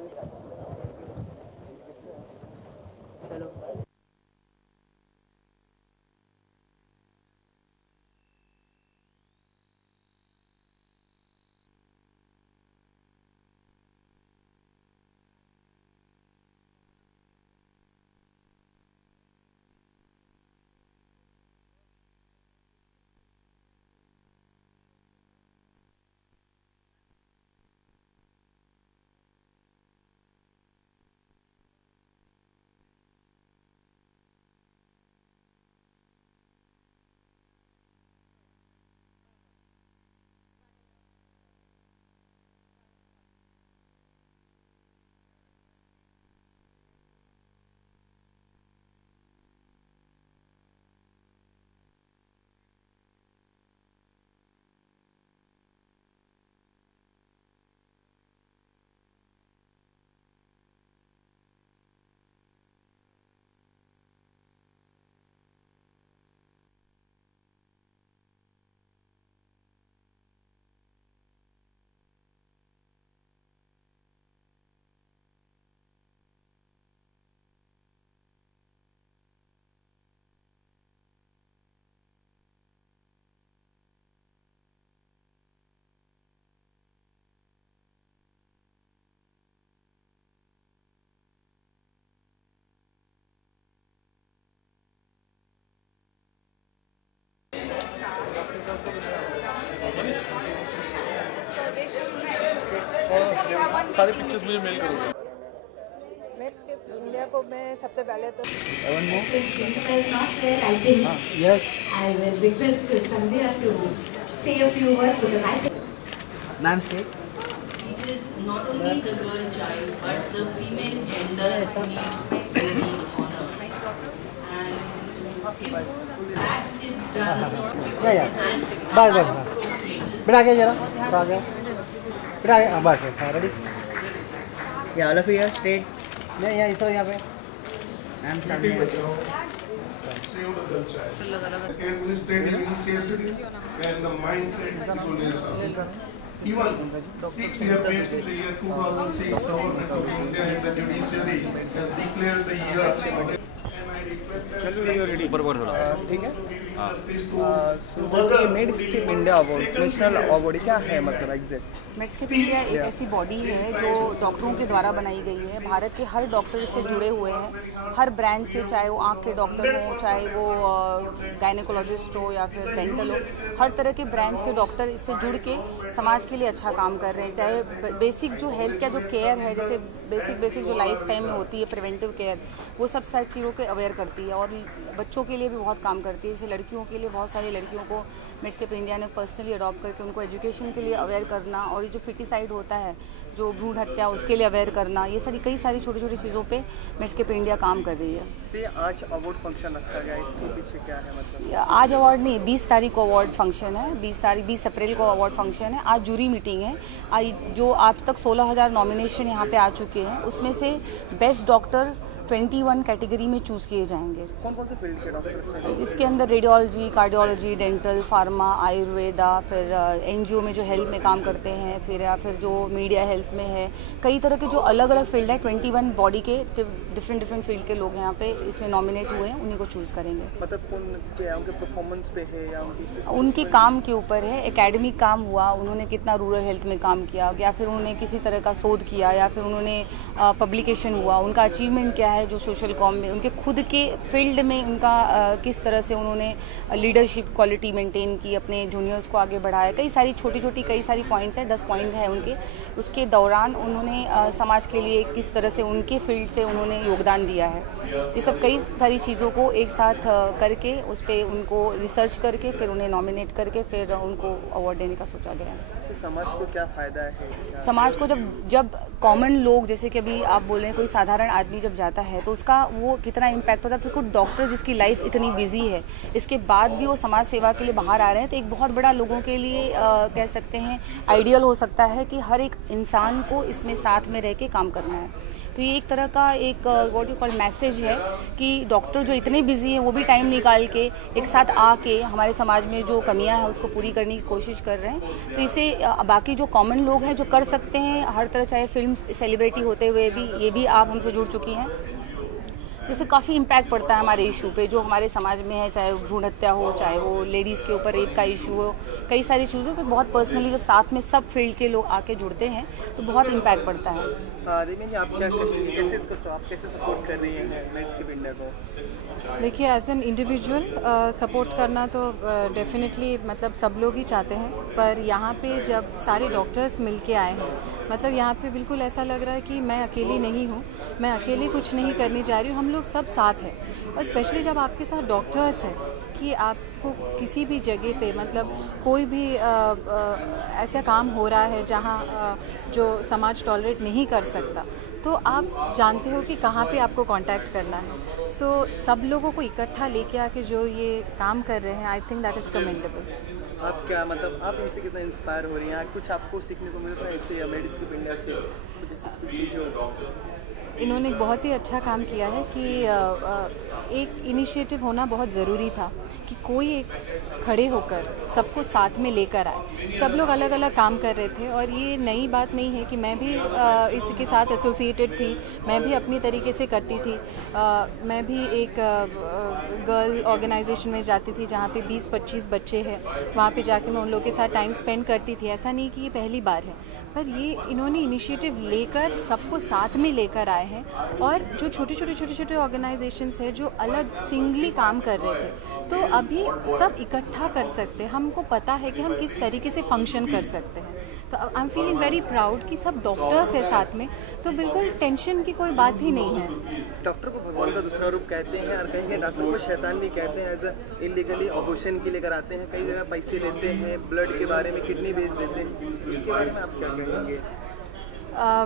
चलो सारे पिक्चर्स मुझे मेल करोगे। मेट्स के इंडिया को मैं सबसे पहले तो Yes. I will request Sandhya to say a few words because I think ma'am से It is not only the girl child, but the female gender needs to be honored. And if that is done, या बस बस बस बेटा आगे जरा बेटा आगे बेटा आगे बस रेडी या ऑल ऑफ यू स्ट्रेट नहीं यहाँ इस तरह यहाँ पे मैम सामने Save the girl child. Administrative initiative and the mindset people is even 6 years back in the year 2006, the government of India and the judiciary has declared the year of and I requested ऊपर बढ़ थोड़ा ठीक है। justice so Medscape India award national award क्या है मतलब exact? Medscape India एक ऐसी बॉडी है जो डॉक्टरों के द्वारा बनाई गई है। भारत के हर डॉक्टर इससे जुड़े हुए हैं, हर ब्रांच के, चाहे वो आँख के डॉक्टर हो, चाहे वो गायनेकोलॉजिस्ट हो या फिर डेंटल हो, हर तरह के ब्रांच के डॉक्टर इससे जुड़ के समाज के लिए अच्छा काम कर रहे हैं। चाहे बेसिक जो हेल्थ का जो केयर है, जैसे बेसिक जो लाइफ टाइम में होती है प्रिवेंटिव केयर, वो सब चीज़ों के अवेयर करती है और बच्चों के लिए भी बहुत काम करती है। जैसे लड़कियों के लिए बहुत सारी लड़कियों को मेडस्केप इंडिया ने पर्सनली अडॉप्ट करके उनको एजुकेशन के लिए अवेयर करना, और ये जो फिटिसाइड होता है, जो भ्रूण हत्या, उसके लिए अवेयर करना, ये सारी कई सारी छोटी छोटी चीज़ों पे मेडस्केप इंडिया काम कर रही है। तो ये आज अवार्ड फंक्शन रखा गया, इसके पीछे क्या है मतलब? आज अवार्ड नहीं, 20 तारीख को अवार्ड फंक्शन है। 20 अप्रैल को अवार्ड फंक्शन है। आज जूरी मीटिंग है। जो आज तक 16,000 नॉमिनेशन यहाँ पे आ चुके हैं, उसमें से बेस्ट डॉक्टर 21 कैटेगरी में चूज़ किए जाएंगे। कौन कौन से फील्ड के डॉक्टर्स हैं? इसके अंदर radiology, cardiology, dental, pharma, Ayurveda, फिर एनजीओ में जो हेल्थ में काम करते हैं, फिर या फिर जो मीडिया हेल्थ में है, कई तरह के जो अलग अलग फील्ड है। 21 बॉडी के डिफरेंट फील्ड के लोग यहाँ पे इसमें नॉमिनेट हुए हैं, उन्हीं को चूज़ करेंगे। मतलब उनके परफॉर्मेंस पे है या उनके काम के ऊपर है। एकेडमिक काम हुआ, उन्होंने कितना रूरल हेल्थ में काम किया, या फिर उन्होंने किसी तरह का शोध किया, या फिर उन्होंने पब्लिकेशन हुआ, उनका अचीवमेंट क्या है जो सोशल कॉम में, उनके खुद के फील्ड में उनका किस तरह से उन्होंने लीडरशिप क्वालिटी मेंटेन की, अपने जूनियर्स को आगे बढ़ाया। कई सारी छोटी कई सारी पॉइंट्स हैं, 10 पॉइंट है उनके। उसके दौरान उन्होंने समाज के लिए किस तरह से उनके फील्ड से उन्होंने योगदान दिया है, ये सब कई सारी चीज़ों को एक साथ करके उस पर उनको रिसर्च करके फिर उन्हें नॉमिनेट करके फिर उनको अवार्ड देने का सोचा गया है। इससे समाज को क्या फ़ायदा है? समाज को जब कॉमन लोग, जैसे कि अभी आप बोल रहे हैं, कोई साधारण आदमी जब जाता है तो उसका वो कितना इम्पैक्ट होता है। फिर कुछ डॉक्टर जिसकी लाइफ इतनी बिजी है, इसके बाद भी वो समाज सेवा के लिए बाहर आ रहे हैं, तो एक बहुत बड़ा लोगों के लिए कह सकते हैं आइडियल हो सकता है कि हर एक इंसान को इसमें साथ में रह के काम करना है। तो ये एक तरह का एक व्हाट यू कॉल मैसेज है कि डॉक्टर जो इतने बिजी हैं वो भी टाइम निकाल के एक साथ आके हमारे समाज में जो कमियां हैं उसको पूरी करने की कोशिश कर रहे हैं। तो इसे बाकी जो कॉमन लोग हैं जो कर सकते हैं हर तरह, चाहे फिल्म सेलिब्रिटी होते हुए भी ये भी आप हमसे जुड़ चुकी हैं, तो इससे काफ़ी इम्पैक्ट पड़ता है हमारे इशू पे जो हमारे समाज में है, चाहे भ्रूण हत्या हो, चाहे वो लेडीज़ के ऊपर रेप का इशू हो, कई सारी चीज़ों पे बहुत पर्सनली जब साथ में सब फील्ड के लोग आके जुड़ते हैं तो बहुत इम्पैक्ट पड़ता है। रिमी जी, आप क्या कहेंगे, कैसे इसको आप कैसे सपोर्ट कर रही हैं मेड्स स्किप इंडिया को? देखिए, एज एन इंडिविजुअल सपोर्ट करना तो डेफिनेटली मतलब सब लोग ही चाहते हैं, पर यहाँ पे जब सारे डॉक्टर्स मिलके आए हैं, मतलब यहाँ पे बिल्कुल ऐसा लग रहा है कि मैं अकेली नहीं हूँ, मैं अकेली कुछ नहीं करने जा रही हूँ, हम लोग सब साथ हैं। और स्पेशली जब आपके साथ डॉक्टर्स हैं कि आपको किसी भी जगह पे मतलब कोई भी ऐसा काम हो रहा है जहाँ जो समाज टॉलरेट नहीं कर सकता, तो आप जानते हो कि कहाँ पे आपको कांटेक्ट करना है। सो सब लोगों को इकट्ठा लेके आके जो ये काम कर रहे हैं, I think that is commendable. आप क्या मतलब आप इनसे कितना इंस्पायर हो रही हैं? कुछ आपको सीखने को मिलता है इससे या मेड्स स्किप इंडिया से? कुछ चीज़ इन्होंने बहुत ही अच्छा काम किया है कि एक इनिशिएटिव होना बहुत ज़रूरी था कि कोई एक खड़े होकर सबको साथ में लेकर आए। सब लोग अलग अलग काम कर रहे थे और ये नई बात नहीं है कि मैं भी इसके साथ एसोसिएटेड थी, मैं भी अपनी तरीके से करती थी। मैं भी एक गर्ल ऑर्गेनाइजेशन में जाती थी जहाँ पे 20-25 बच्चे हैं, वहाँ पे जाके मैं उन लोगों के साथ टाइम स्पेंड करती थी। ऐसा नहीं कि ये पहली बार है, पर ये इन्होंने इनिशिएटिव लेकर सबको साथ में लेकर आए हैं। और जो छोटे ऑर्गेनाइजेशंस हैं जो अलग सिंगली काम कर रहे थे, तो अभी सब इकट्ठा कर सकते हैं। हमको पता है कि हम किस तरीके से फंक्शन कर सकते हैं। तो I am feeling very proud कि सब डॉक्टर्स है साथ में, तो बिल्कुल टेंशन की कोई बात ही नहीं है। डॉक्टर को भगवान का दूसरा रूप कहते हैं और कहीं डॉक्टर को शैतान भी कहते हैं। एज इलीगली अबॉर्शन के लिए कराते हैं, कई जगह पैसे लेते हैं, ब्लड के बारे में किडनी बेच देते हैं, इसके बारे में आप क्या कहेंगे?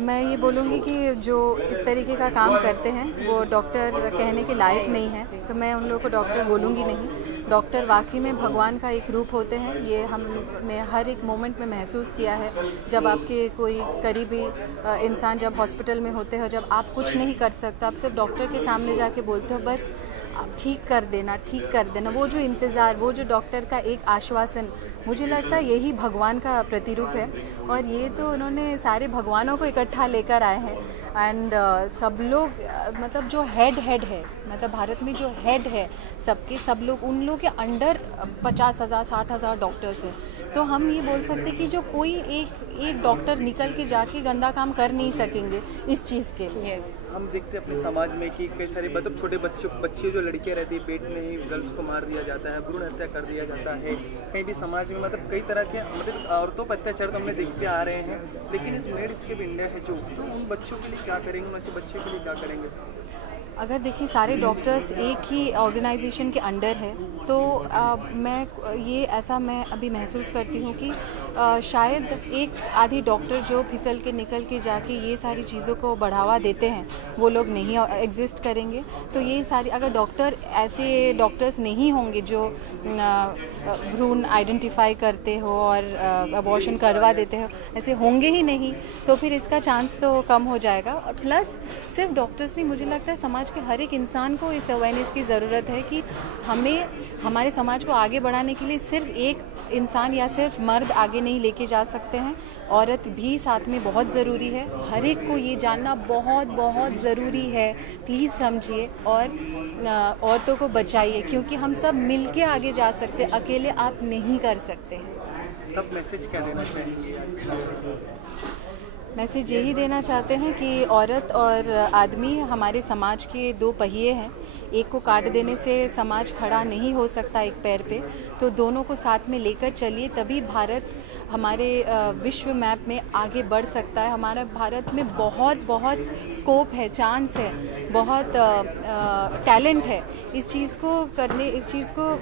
मैं ये बोलूँगी कि जो इस तरीके का काम करते हैं वो डॉक्टर कहने के लायक नहीं है, तो मैं उन लोगों को डॉक्टर बोलूँगी नहीं। डॉक्टर वाकई में भगवान का एक रूप होते हैं, ये हमने हर एक मोमेंट में महसूस किया है। जब आपके कोई करीबी इंसान जब हॉस्पिटल में होते हैं, जब आप कुछ नहीं कर सकते, आप सिर्फ डॉक्टर के सामने जाके बोलते हो बस आप ठीक कर देना, वो जो इंतज़ार, वो जो डॉक्टर का एक आश्वासन, मुझे लगता है यही भगवान का प्रतिरूप है। और ये तो उन्होंने सारे भगवानों को इकट्ठा लेकर आए हैं। एंड सब लोग मतलब जो हेड है, मतलब भारत में जो हेड है सबके, सब लोग उन लोग के अंडर 50,000 60,000 डॉक्टर्स हैं। तो हम ये बोल सकते कि जो कोई एक डॉक्टर निकल के जाके गंदा काम कर नहीं सकेंगे इस चीज़ के। यस, हम देखते हैं अपने समाज में कि कई सारे मतलब छोटे बच्चे जो लड़कियां रहती है पेट में ही गर्ल्स को मार दिया जाता है, भ्रूण हत्या कर दिया जाता है। कहीं भी समाज में मतलब कई तरह के मतलब औरतों पर अत्याचार तो हमने देखते आ रहे हैं, लेकिन इस मेड्स स्किप इंडिया है जो, तो उन बच्चों के लिए क्या करेंगे, ऐसे बच्चों के लिए क्या करेंगे? अगर देखिए सारे डॉक्टर्स एक ही ऑर्गेनाइजेशन के अंडर है, तो मैं अभी महसूस करती हूँ कि शायद एक आधी डॉक्टर जो फिसल के निकल के जाके ये सारी चीज़ों को बढ़ावा देते हैं, वो लोग नहीं एग्जिस्ट करेंगे। तो ये सारी अगर ऐसे डॉक्टर्स नहीं होंगे जो भ्रूण आइडेंटिफाई करते हो और अबॉर्शन करवा देते हो, ऐसे होंगे ही नहीं, तो फिर इसका चांस तो कम हो जाएगा। और प्लस सिर्फ डॉक्टर्स नहीं, मुझे लगता है समाज के हर एक इंसान को इस अवेयरनेस की ज़रूरत है कि हमें हमारे समाज को आगे बढ़ाने के लिए सिर्फ एक इंसान या सिर्फ मर्द आगे नहीं लेके जा सकते हैं, औरत भी साथ में बहुत ज़रूरी है। हर एक को ये जानना बहुत बहुत ज़रूरी है। प्लीज़ समझिए और औरतों को बचाइए, क्योंकि हम सब मिलके आगे जा सकते हैं, अकेले आप नहीं कर सकते हैं। तब मैसेज क्या देना चाहेंगे? मैसेज यही देना चाहते हैं कि औरत और आदमी हमारे समाज के दो पहिए हैं। एक को काट देने से समाज खड़ा नहीं हो सकता एक पैर पे, तो दोनों को साथ में लेकर चलिए, तभी भारत हमारे विश्व मैप में आगे बढ़ सकता है। हमारा भारत में बहुत बहुत स्कोप है, चांस है, बहुत टैलेंट है। इस चीज़ को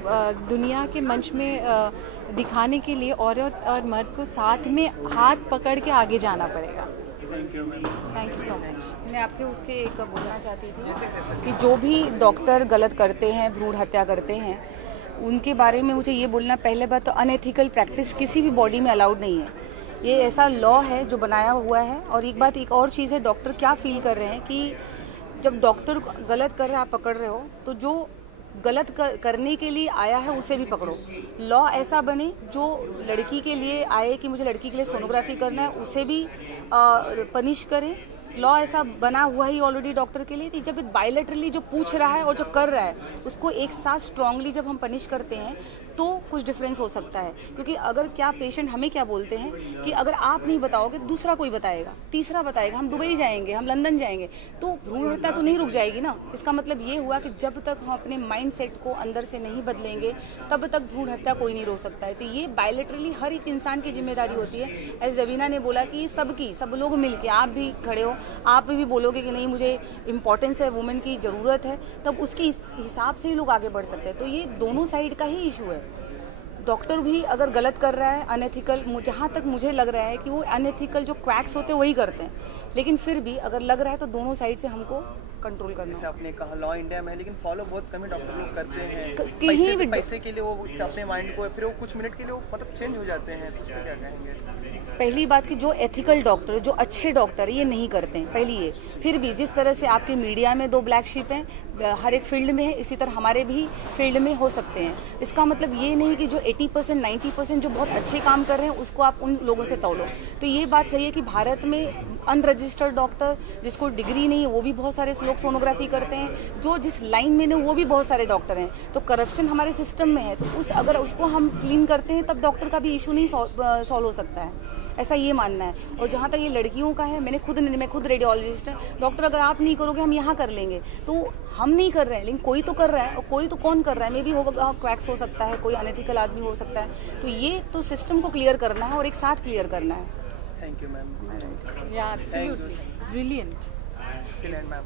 दुनिया के मंच में दिखाने के लिए औरत और मर्द को साथ में हाथ पकड़ के आगे जाना पड़ेगा। Thank you so much. मैं आपके उसके एक बोलना चाहती थी कि जो भी डॉक्टर गलत करते हैं, भ्रूण हत्या करते हैं, उनके बारे में मुझे ये बोलना, पहले बात तो अनएथिकल प्रैक्टिस किसी भी बॉडी में अलाउड नहीं है। ये ऐसा लॉ है जो बनाया हुआ है। और एक और चीज़ है, डॉक्टर क्या फील कर रहे हैं कि जब डॉक्टर गलत कर रहे हैं, आप पकड़ रहे हो, तो जो गलत करने के लिए आया है उसे भी पकड़ो। लॉ ऐसा बने जो लड़की के लिए आए कि मुझे लड़की के लिए सोनोग्राफी करना है, उसे भी पनिश करें। लॉ ऐसा बना हुआ ही ऑलरेडी डॉक्टर के लिए कि जब बायलैटरली जो पूछ रहा है और जो कर रहा है उसको एक साथ स्ट्रांगली जब हम पनिश करते हैं तो कुछ डिफरेंस हो सकता है। क्योंकि अगर क्या पेशेंट हमें क्या बोलते हैं कि अगर आप नहीं बताओगे दूसरा कोई बताएगा, तीसरा बताएगा, हम दुबई जाएंगे, हम लंदन जाएंगे, तो भ्रूण हत्या तो नहीं रुक जाएगी ना। इसका मतलब ये हुआ कि जब तक हम अपने माइंड सेट को अंदर से नहीं बदलेंगे तब तक भ्रूण हत्या कोई नहीं रोक सकता है। तो ये बायलैटरली हर एक इंसान की जिम्मेदारी होती है। एज रवीना ने बोला कि सब लोग मिलके, आप भी खड़े हो, आप भी बोलोगे कि नहीं मुझे इम्पोर्टेंस है, वुमेन की ज़रूरत है, तब उसके हिसाब से ही लोग आगे बढ़ सकते हैं। तो ये दोनों साइड का ही इशू है। डॉक्टर भी अगर गलत कर रहा है, अनएथिकल, जहाँ तक मुझे लग रहा है कि वो अनएथिकल जो क्वैक्स होते हैं वही करते हैं, लेकिन फिर भी अगर लग रहा है तो दोनों साइड से हमको कंट्रोल करना। जैसे आपने कहा लॉ इंडिया में है, लेकिन फॉलो बहुत कम डॉक्टर लोग करते हैं। कहीं भी पैसे के लिए वो अपने माइंड को, फिर वो कुछ मिनट के लिए वो मतलब चेंज हो जाते हैं। तो उसमें क्या कहेंगे? पहली बात कि जो एथिकल डॉक्टर, जो अच्छे डॉक्टर ये नहीं करते हैं, पहली ये। फिर भी जिस तरह से आपके मीडिया में 2 ब्लैक शिप हैं, हर एक फील्ड में है, इसी तरह हमारे भी फील्ड में हो सकते हैं। इसका मतलब ये नहीं कि जो 80% 90% जो बहुत अच्छे काम कर रहे हैं उसको आप उन लोगों से तौलो। तो ये बात सही है कि भारत में अनरजिस्टर्ड डॉक्टर, जिसको डिग्री नहीं है, वो भी बहुत सारे लोग सोनोग्राफी करते हैं। जो जिस लाइन में नहीं वो भी बहुत सारे डॉक्टर हैं। तो करप्शन हमारे सिस्टम में है, तो अगर उसको हम क्लीन करते हैं तब डॉक्टर का भी इशू नहीं सॉल्व हो सकता है, ऐसा ये मानना है। और जहाँ तक ये लड़कियों का है, मैं खुद रेडियोलॉजिस्ट है। डॉक्टर अगर आप नहीं करोगे हम यहाँ कर लेंगे, तो हम नहीं कर रहे हैं, लेकिन कोई तो कर रहा है। और कोई तो कौन कर रहा है? मे भी होगा क्वैक्स हो सकता है, कोई अनएथिकल आदमी हो सकता है। तो ये तो सिस्टम को क्लियर करना है और एक साथ क्लियर करना है। Thank you ma'am. Yeah, absolutely. Brilliant. Excellent ma'am.